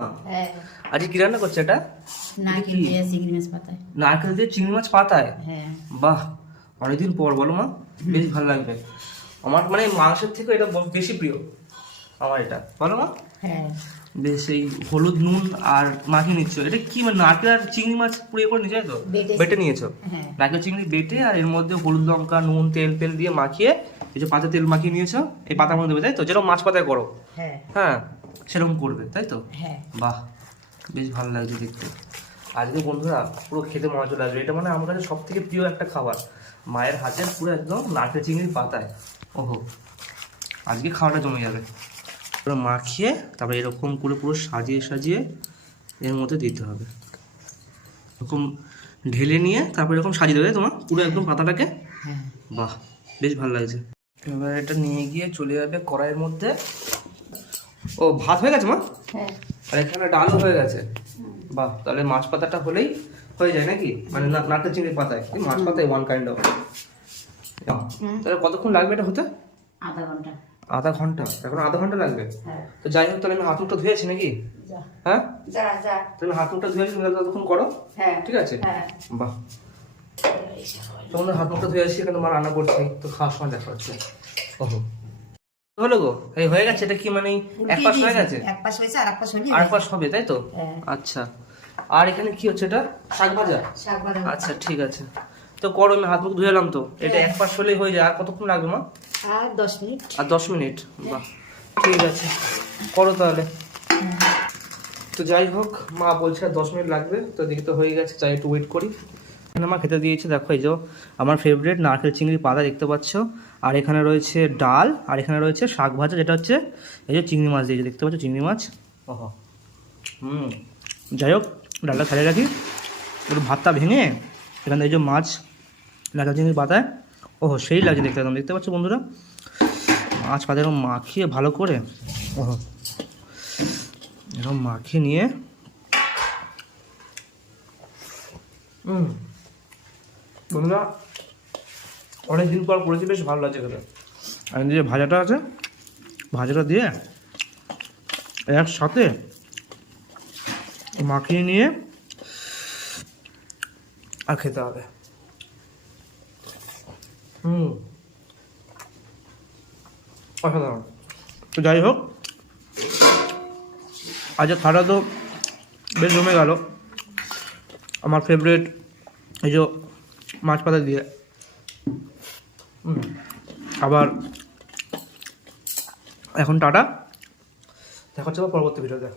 হ্যাঁ, আজকে কি রান্না করছে এটা? নারকেল দিয়ে চিংড়ি মাছ পাতায়। নারকেল দিয়ে চিংড়ি মাছ পাতায়? হ্যাঁ, বাহ, অনেকদিন পর বলো মা, বেশ ভালো লাগবে। আমার মানে মাংসের থেকে এটা বেশি প্রিয় আমার, এটা বলো মা। হ্যাঁ, বেশ এই হলুদ নুন আর মাখিয়ে নিচ্ছ, এটা কি মানে নারকেল আর চিংড়ি মাছ পুড়িয়ে করে নিয়ে তো বেটেছি। বেটে নিয়েছো? হ্যাঁ, নারকেল চিংড়ি বেটে আর এর মধ্যে হলুদ লঙ্কা নুন তেল তেল দিয়ে মাখিয়ে এই যে পাতা তেল মাখিয়ে নিয়েছো, এই পাতার মধ্যে দেবে তাই তো, যেরকম মাছ পাতায় করো। হ্যাঁ, হ্যাঁ, সেরকম করবে তাই তো? হ্যাঁ, বাহ, বেশ ভালো লাগছে দেখতে। আজকে বন্ধুরা পুরো খেতে মজা চলে আসবে, এটা মানে আমার কাছে সব থেকে প্রিয় একটা খাবার, মায়ের হাতের পুরো একদম নারকেল চিংড়ির পাতায়। ওহো, আজকে খাওয়াটা জমে যাবে। পুরো মাখিয়ে তারপরে এরকম করে পুরো সাজিয়ে সাজিয়ে এর মধ্যে দিতে হবে, এরকম ঢেলে নিয়ে তারপরে এরকম সাজিয়ে দেবে তোমার পুরো একদম পাতাটাকে। হ্যাঁ। বাহ, বেশ ভালো লাগছে। এবার এটা নিয়ে গিয়ে চলে যাবে কড়াইয়ের মধ্যে। ও, ভাত হয়ে গেছে মা? হ্যাঁ, আর এখানে ডালও হয়ে গেছে। বাহ, তাহলে মাছ পাতাটা হলেই হয়ে যায় নাকি? মানে নারকেল চিংড়ির পাতায়, এই মাছ পাতায় ওয়ান কাইন্ড অফ। তাহলে কতক্ষণ লাগবে এটা হতে? আধা ঘন্টা। আধা ঘন্টা? এখন আধা ঘন্টা লাগবে? হ্যাঁ, তো যাই হোক, তাহলে আমি হাত মুখটা ধুয়েছি নাকি? যা হ্যাঁ, যা যা। তুমি হাত মুখটা ধুয়েছি, তুমি ততক্ষণ করো। হ্যাঁ, ঠিক আছে। হ্যাঁ। বাহ, তোমাদের হাত মুখটা ধুয়েছি, এখানে তোমার রান্না করছি, তো খাওয়ার সময় দেখা হচ্ছে। ওহো, হলো গো, এই হয়ে গেছে। এটা কি মানে এক পাশ হয়ে গেছে? এক পাশ হয়েছে আর এক পাশ হলি। আর এক পাশ হবে তাই তো? হ্যাঁ। আচ্ছা, আর এখানে কি হচ্ছে? এটা শাক ভাজা? শাক ভাজা। আচ্ছা ঠিক আছে, তো করো, আমি হাত মুখ ধুয়ে এলাম তো, এটা হ্যাঁ। এক পাশ হলেই হয়ে যায়। আর কতক্ষণ লাগবে মা? আর 10 মিনিট। আর 10 মিনিট? বাহ, ঠিক আছে, করো তাহলে। তো যাই হোক, মা বলছে আর 10 মিনিট লাগবে, তো দেখি তো হয়ে গেছে, চাই একটু ওয়েট করি। এখানে মা খেতে দিয়েছে, দেখো এই যে আমার ফেভারিট নারকেল চিংড়ি পাতা দেখতে পাচ্ছ, আর এখানে রয়েছে ডাল, আর এখানে রয়েছে শাক ভাজা, যেটা হচ্ছে এই যে চিংড়ি মাছ দিয়েছে, দেখতে পাচ্ছ চিংড়ি মাছ। ওহো, যাই হোক, ডালটা খালিয়ে রাখি, একটু ভাতটা ভেঙে এখানে এই যে মাছ নারকেল চিংড়ি পাতায়, ওহো সেই লাগছে দেখতে, একদম দেখতে পাচ্ছ বন্ধুরা, মাছ পাতা এরকম মাখিয়ে ভালো করে, ওহো এরকম মাখিয়ে নিয়ে বন্ধুরা অনেক দিন পর করেছি, বেশ ভালো লাগছে খেতে। আর যে ভাজাটা আছে, ভাজাটা দিয়ে একসাথে মাখিয়ে নিয়ে আর খেতে হবে। অসাধারণ। তো যাই হোক, আজকে খাওয়াটা তো বেশ জমে গেল, আমার ফেভারিট এই যে মাছ পাতা দিয়ে। আবার এখন টাটা, দেখা হচ্ছে পরবর্তী ভিডিওতে।